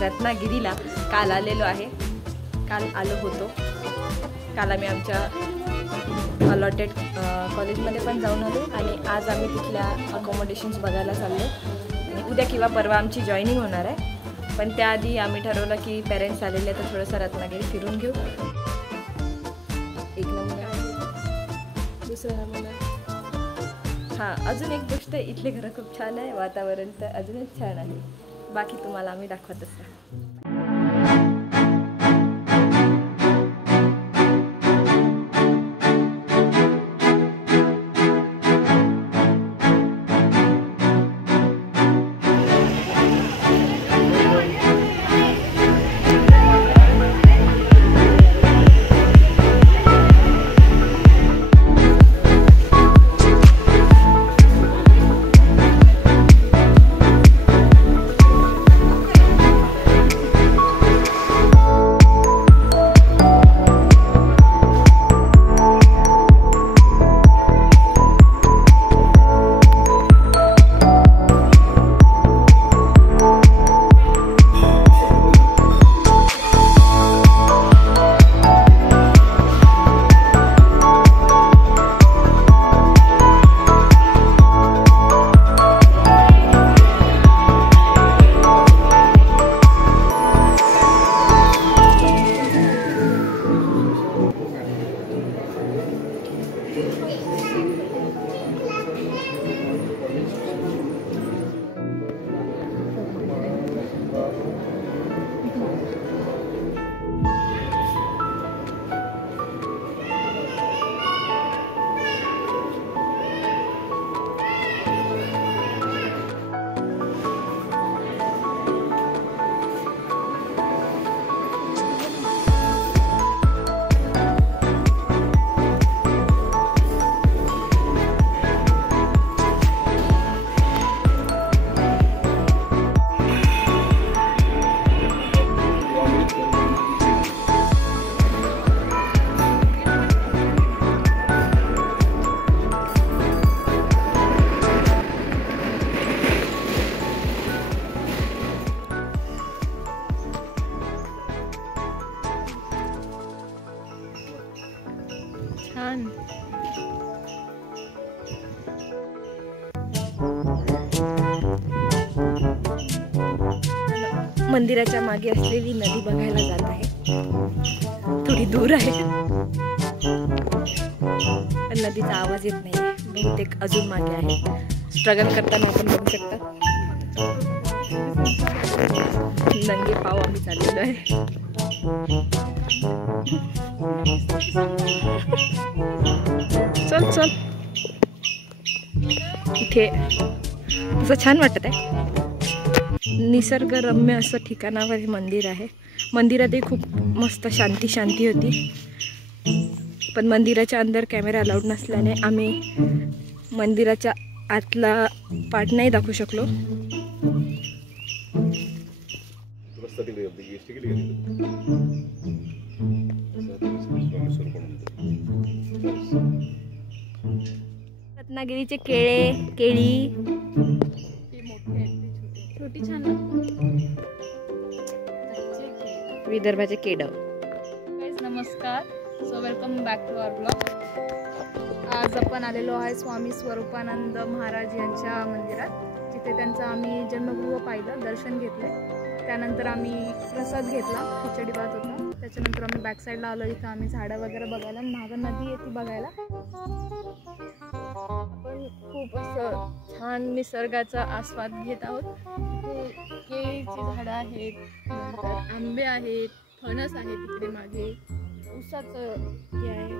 रत्नागिरीला काल आलेलो आहे। काल आलो होतो। काल आम्ही आमच्या अलॉटेड कॉलेजमध्ये पण जाऊन आलो आणि आज आम्ही तिथल्या अकोमोडेशन्स बघायला चाललो आणि उद्या किंवा परवा आमची जॉईनिंग होणार आहे। पण त्याआधी आम्ही ठरवलं की पेरेंट्स आलेले तर थोडंसं रत्नागिरी फिरून घेऊ। एक नंबर आहे। दुसरा नंबर हां, अजून एक गोष्ट, इथले घरं खूप छान आहे, वातावरण तर अजूनच छान आहे। बाकी तुम्हाला आम्ही दाखवत असतो। छान मंदिराच्या मागे असलेली नदी बघायला जात आहे। थोडी दूर आहे पण नदीचा आवाज येत नाही, बहुतेक अजून मागे आहे। स्ट्रगल करताना आपण बघू शकता नंगे पाव आम्ही चाललेलो आहे। चल चल, इथे असं छान वाटत आहे। निसर्गरम्य असं ठिकाणावर हे मंदिर आहे। मंदिरातही खूप मस्त शांती शांती होती, पण मंदिराच्या अंदर कॅमेरा अलाउड नसल्याने आम्ही मंदिराच्या आतला पार्ट नाही दाखवू शकलो। रत्नागिरीचे केळी छोटी छान, विदर्भाचे केड। नमस्कार, so welcome back to our blog. आज आपण आलेलो आहे स्वामी स्वरूपानंद महाराज यांच्या मंदिरात, जिथे त्यांचं आम्ही जन्मगृह पाहिलं, दर्शन घेतले। त्यानंतर आम्ही प्रसाद घेतला, खिचडी भात होता। त्याच्यानंतर आम्ही बॅक साईडला आलो, इथं आम्ही झाडं वगैरे बघायला, मागं नदी येते बघायला। आपण खूप असं छान निसर्गाचा आस्वाद घेत आहोत। इथे केळीची झाडं आहेत, नंतर आंबे आहेत, फणस आहे तिकडे मागे, ऊसाचं हे आहे,